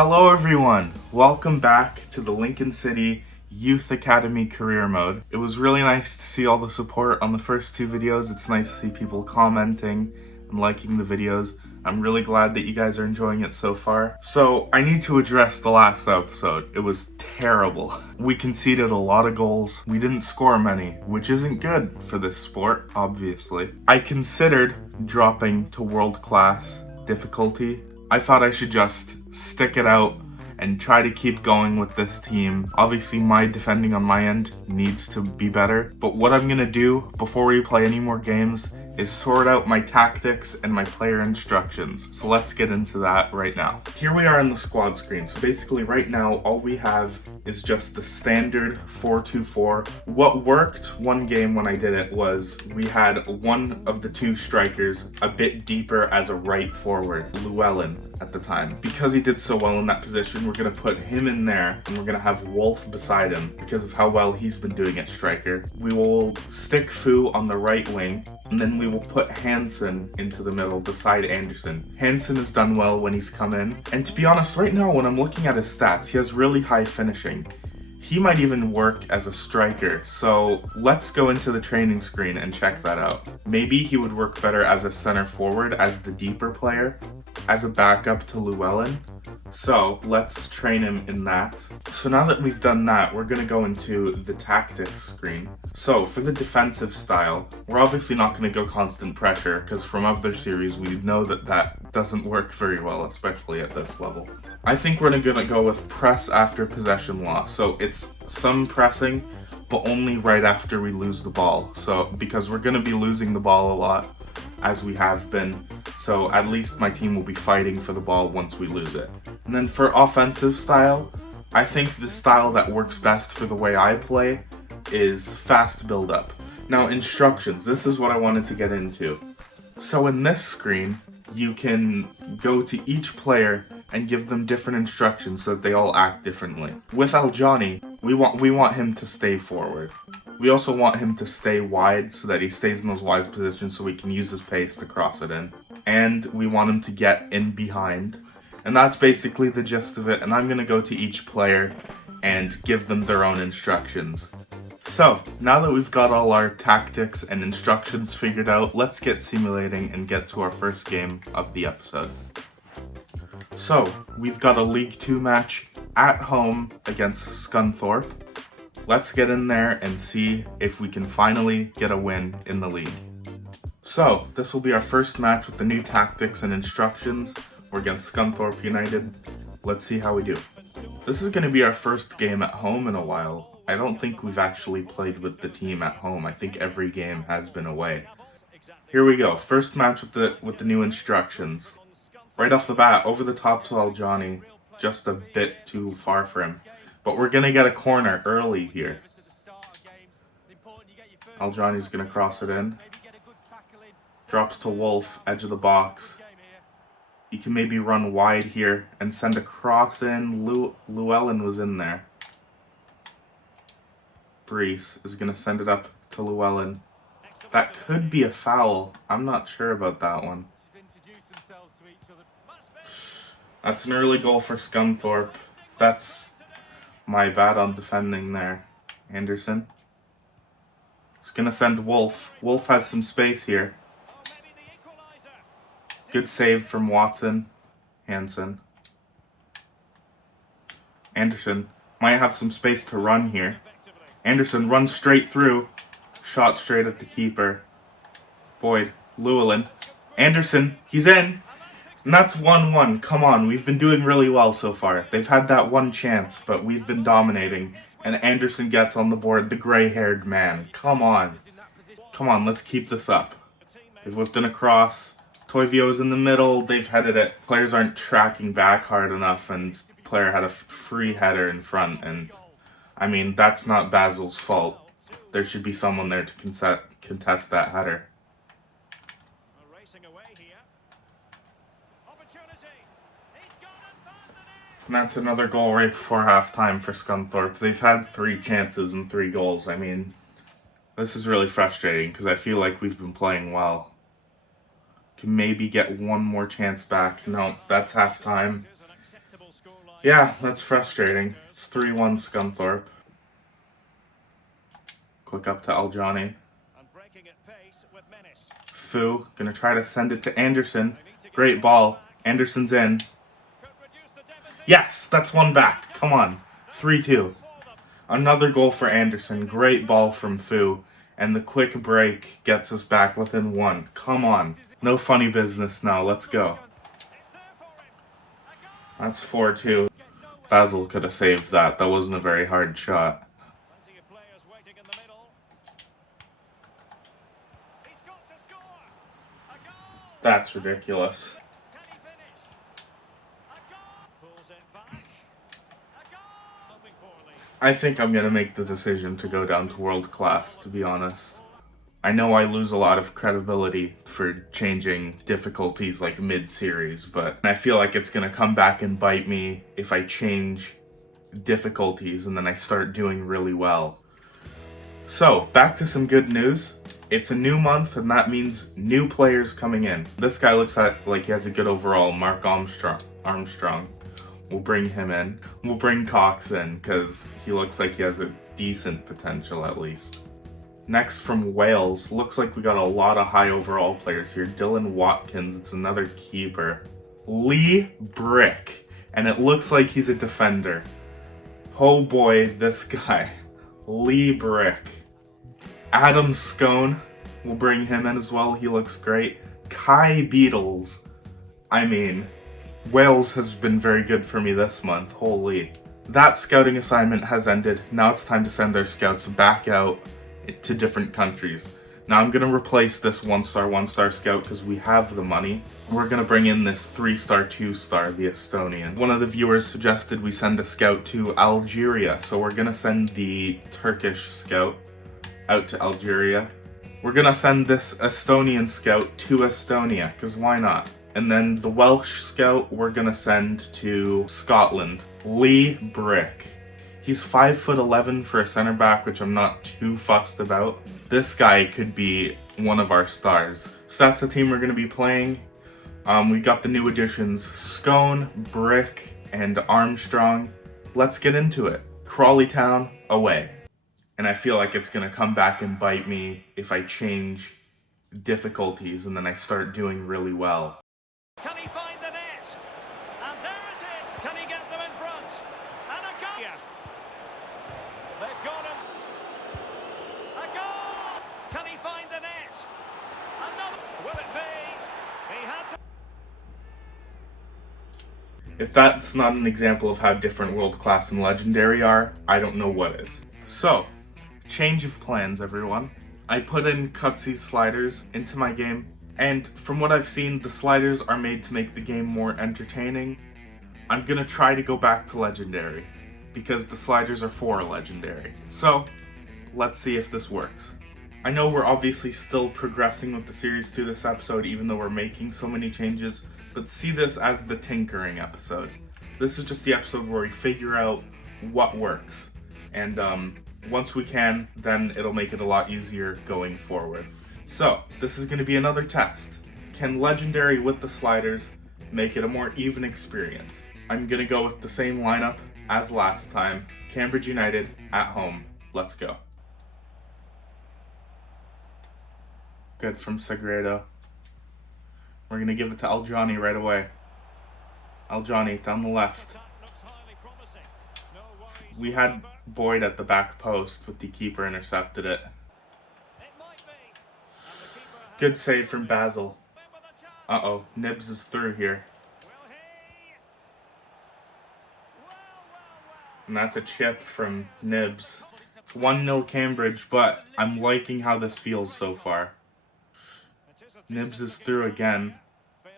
Hello everyone! Welcome back to the Lincoln City Youth Academy Career Mode. It was really nice to see all the support on the first two videos. It's nice to see people commenting and liking the videos. I'm really glad that you guys are enjoying it so far. So I need to address the last episode. It was terrible. We conceded a lot of goals. We didn't score many, which isn't good for this sport, obviously. I considered dropping to world class difficulty. I thought I should just stick it out and try to keep going with this team. Obviously, my defending on my end needs to be better, but what I'm gonna do before we play any more games is sort out my tactics and my player instructions. So let's get into that right now. Here we are on the squad screen. So basically right now, all we have is just the standard 4-2-4. What worked one game when I did it was we had one of the two strikers a bit deeper as a right forward, Llewellyn at the time. Because he did so well in that position, we're gonna put him in there and we're gonna have Wolf beside him because of how well he's been doing at striker. We will stick Fu on the right wing, and then we will put Hansen into the middle beside Anderson. Hansen has done well when he's come in, and to be honest, right now when I'm looking at his stats, he has really high finishing. He might even work as a striker, so let's go into the training screen and check that out. Maybe he would work better as a center forward, as the deeper player, as a backup to Llewellyn. So let's train him in that. So now that we've done that, we're gonna go into the tactics screen. So for the defensive style, we're obviously not gonna go constant pressure because from other series, we know that that doesn't work very well, especially at this level. I think we're gonna go with press after possession loss. So it's some pressing, but only right after we lose the ball. So because we're gonna be losing the ball a lot, as we have been, so at least my team will be fighting for the ball once we lose it. And then for offensive style, I think the style that works best for the way I play is fast build-up. Now instructions, this is what I wanted to get into. So in this screen, you can go to each player and give them different instructions so that they all act differently. With Aljani, we want him to stay forward. We also want him to stay wide so that he stays in those wide positions so we can use his pace to cross it in. And we want him to get in behind. And that's basically the gist of it. And I'm going to go to each player and give them their own instructions. So, now that we've got all our tactics and instructions figured out, let's get simulating and get to our first game of the episode. So, we've got a League 2 match at home against Scunthorpe. Let's get in there and see if we can finally get a win in the league. So, this will be our first match with the new tactics and instructions. We're against Scunthorpe United. Let's see how we do. This is going to be our first game at home in a while. I don't think we've actually played with the team at home. I think every game has been away. Here we go. First match with the new instructions. Right off the bat, over the top to Aljani. Just a bit too far for him. But we're going to get a corner early here. Aljani's going to cross it in. Drops to Wolf, edge of the box. You can maybe run wide here and send a cross in. Llewellyn was in there. Brees is going to send it up to Llewellyn. That could be a foul. I'm not sure about that one. That's an early goal for Scunthorpe. That's my bad on defending there. Anderson. He's going to send Wolf. Wolf has some space here. Good save from Watson. Hansen. Anderson might have some space to run here. Anderson runs straight through. Shot straight at the keeper. Boyd. Llewellyn. Anderson. He's in. And that's 1-1. Come on, we've been doing really well so far. They've had that one chance, but we've been dominating. And Anderson gets on the board, the gray-haired man. Come on. Come on, let's keep this up. They've whipped in a cross. Toivio's in the middle. They've headed it. Players aren't tracking back hard enough, and player had a free header in front. And, I mean, that's not Basil's fault. There should be someone there to contest that header. And that's another goal right before halftime for Scunthorpe. They've had 3 chances and 3 goals. I mean, this is really frustrating because I feel like we've been playing well. Can maybe get one more chance back. No, that's halftime. Yeah, that's frustrating. It's 3-1 Scunthorpe. Click up to Aljani. Fu, gonna try to send it to Anderson. Great ball. Anderson's in. Yes, that's one back. Come on. 3-2. Another goal for Anderson. Great ball from Fu. And the quick break gets us back within one. Come on. No funny business now. Let's go. That's 4-2. Basil could have saved that. That wasn't a very hard shot. That's ridiculous. I think I'm going to make the decision to go down to world class, to be honest. I know I lose a lot of credibility for changing difficulties like mid-series, but I feel like it's going to come back and bite me if I change difficulties and then I start doing really well. So, back to some good news. It's a new month and that means new players coming in. This guy looks like he has a good overall, Mark Armstrong. We'll bring him in. We'll bring Cox in because he looks like he has a decent potential at least. Next from Wales, looks like we got a lot of high overall players here. Dylan Watkins, it's another keeper. Lee Brick, and it looks like he's a defender. Oh boy, this guy. Lee Brick. Adam Scone, we'll bring him in as well. He looks great. Kai Beatles. I mean, Wales has been very good for me this month. Holy. That scouting assignment has ended. Now it's time to send our scouts back out to different countries. Now I'm going to replace this 1-star scout because we have the money. We're going to bring in this 3-star, 2-star, the Estonian. One of the viewers suggested we send a scout to Algeria, so we're going to send the Turkish scout out to Algeria. We're going to send this Estonian scout to Estonia, because why not? And then the Welsh scout we're going to send to Scotland. Lee Brick. He's 5'11" for a center back, which I'm not too fussed about. This guy could be one of our stars. So that's the team we're going to be playing. We got the new additions, Scone, Brick, and Armstrong. Let's get into it. Crawley Town, away. And I feel like it's going to come back and bite me if I change difficulties and then I start doing really well. Can he find the net? And there it is. Can he get them in front? And a goal. They've gone and a goal. Can he find the net? Another. Will it be? He had to. If that's not an example of how different World Class and Legendary are, I don't know what is. So, change of plans, everyone. I put in Cutsy's sliders into my game. And from what I've seen, the sliders are made to make the game more entertaining. I'm gonna try to go back to Legendary, because the sliders are for Legendary. So, let's see if this works. I know we're obviously still progressing with the series to this episode, even though we're making so many changes, but see this as the tinkering episode. This is just the episode where we figure out what works. And once we can, then it'll make it a lot easier going forward. So, this is going to be another test. Can Legendary with the sliders make it a more even experience? I'm going to go with the same lineup as last time. Cambridge United at home. Let's go. Good from Sagredo. We're going to give it to Aljani right away. Aljani down the left. We had Boyd at the back post, but the keeper intercepted it. Good save from Basil. Uh-oh, Nibs is through here. And that's a chip from Nibs. It's 1-0 Cambridge, but I'm liking how this feels so far. Nibs is through again.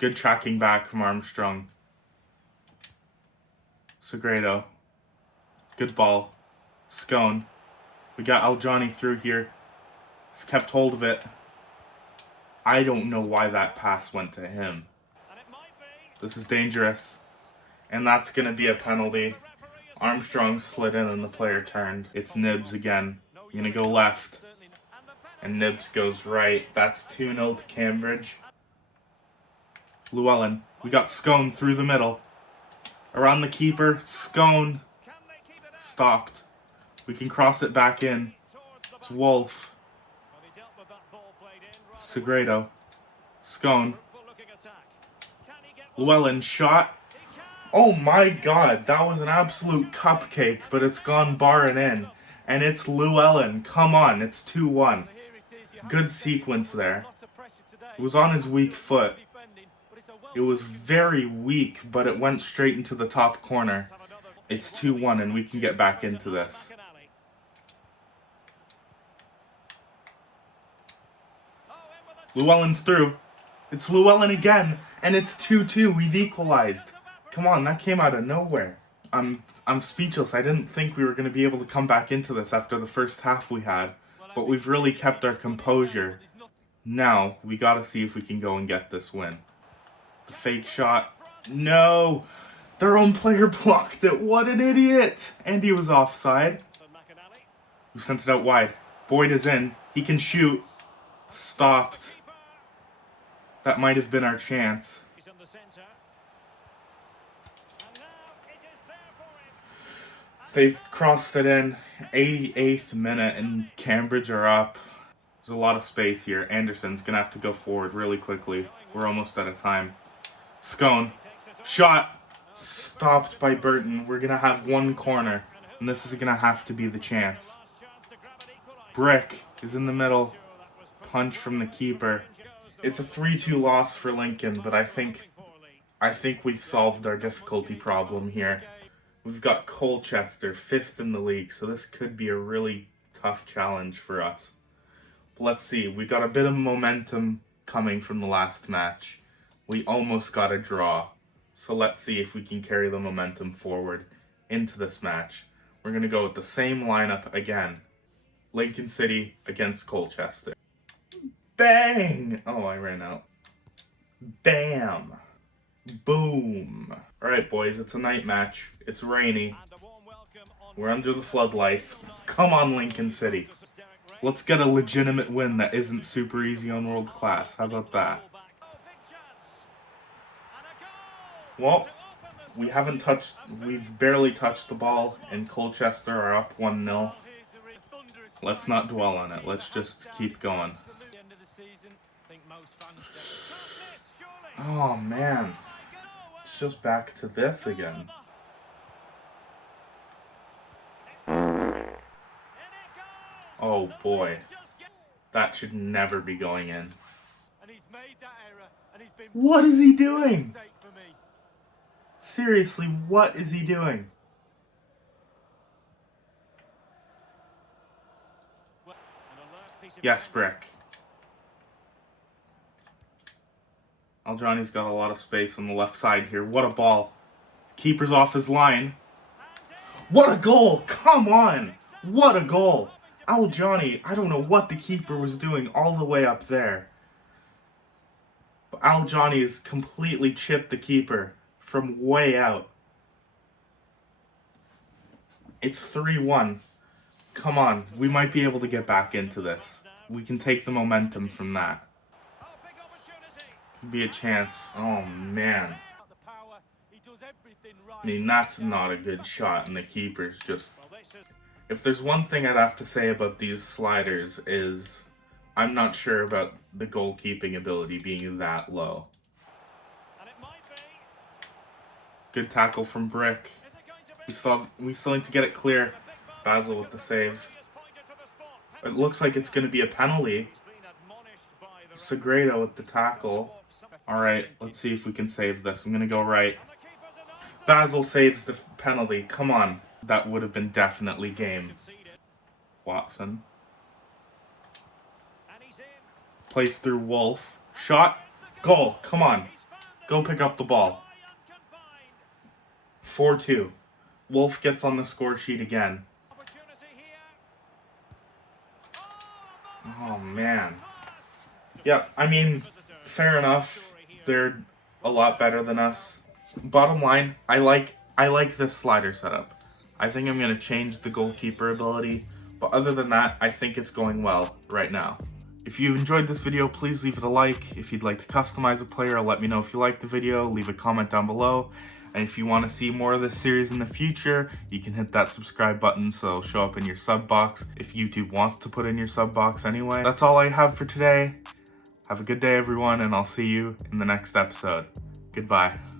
Good tracking back from Armstrong. Sagredo. Good ball. Scone. We got Aljani through here. He's kept hold of it. I don't know why that pass went to him. This is dangerous. And that's going to be a penalty. Armstrong slid in and the player turned. It's Nibs again. I'm going to go left. And Nibs goes right. That's 2-0 to Cambridge. Llewellyn. We got Scone through the middle. Around the keeper. Scone. Can they keep it out? Stopped. We can cross it back in. Towards the It's box. Wolf. Well, he dealt with that ball played in rather Segredo. Scone. fruitful looking attack. Can he get one? Llewellyn shot. He can. Oh my god, that was an absolute cupcake, but it's gone bar and in. And it's Llewellyn. Come on, it's 2-1. Here it is. You have Good to say sequence he's under a there. lot of pressure today. It was on his weak foot. Defending, but it's a It was well-taken very weak, but it went straight into the top corner. have another- It's 2-1 and we can get back into this. McAnally. Oh, in with a- Llewellyn's through. It's Llewellyn again, and it's 2-2. We've equalized. Come on, that came out of nowhere. I'm speechless. I didn't think we were going to be able to come back into this after the first half we had, but we've really kept our composure. Now, we got to see if we can go and get this win. The fake shot. No! Their own player blocked it. What an idiot! And he was offside. McAnally. We sent it out wide. Boyd is in. He can shoot. Stopped. That might have been our chance. He's in the centre. And now it is there for him. They've crossed it in. 88th minute and Cambridge are up. There's a lot of space here. Anderson's going to have to go forward really quickly. We're almost out of time. Scone. Shot. Stopped by Burton. We're going to have one corner. And this is going to have to be the chance. Last chance to grab an equaliser. Brick is in the middle. Punch from the keeper. It's a 3-2 loss for Lincoln, but I think we've solved our difficulty problem here. We've got Colchester, 5th in the league, so this could be a really tough challenge for us. But let's see, we got a bit of momentum coming from the last match. We almost got a draw, so let's see if we can carry the momentum forward into this match. We're going to go with the same lineup again. Lincoln City against Colchester. Bang! Oh, I ran out. Bam! Boom! Alright, boys, it's a night match. It's rainy. And a warm welcome on We're under the floodlights. Come on, Lincoln City. Let's get a legitimate win that isn't super easy on World Class. How about that? Oh, big chance. And a goal. Well, we've barely touched the ball, and Colchester are up 1-0. Let's not dwell on it. Let's just keep going. Oh, man. It's just back to this again. Oh, boy. That should never be going in. What is he doing? Seriously, what is he doing? Yes, Brick. Aljani's got a lot of space on the left side here. What a ball. Keeper's off his line. What a goal! Come on! What a goal! Aljani, I don't know what the keeper was doing all the way up there. But Aljani has completely chipped the keeper from way out. It's 3-1. Come on, we might be able to get back into this. We can take the momentum from that. Could be a chance. Oh, man. I mean, that's not a good shot, and the keeper's just... If there's one thing I'd have to say about these sliders is I'm not sure about the goalkeeping ability being that low. Good tackle from Brick. We still need to get it clear. Basil with the save. It looks like it's going to be a penalty. Segredo with the tackle. Alright, let's see if we can save this. I'm going to go right. Basil saves the penalty. Come on. That would have been definitely game. Watson. Plays through Wolf. Shot. Goal. Come on. Go pick up the ball. 4-2. Wolf gets on the score sheet again. Oh, man. Yeah, I mean, fair enough. They're a lot better than us. Bottom line, I like this slider setup. I think I'm going to change the goalkeeper ability. But other than that, I think it's going well right now. If you enjoyed this video, please leave it a like. If you'd like to customize a player, let me know if you like the video. Leave a comment down below. And if you want to see more of this series in the future, you can hit that subscribe button so it'll show up in your sub box if YouTube wants to put in your sub box anyway. That's all I have for today. Have a good day, everyone, and I'll see you in the next episode. Goodbye.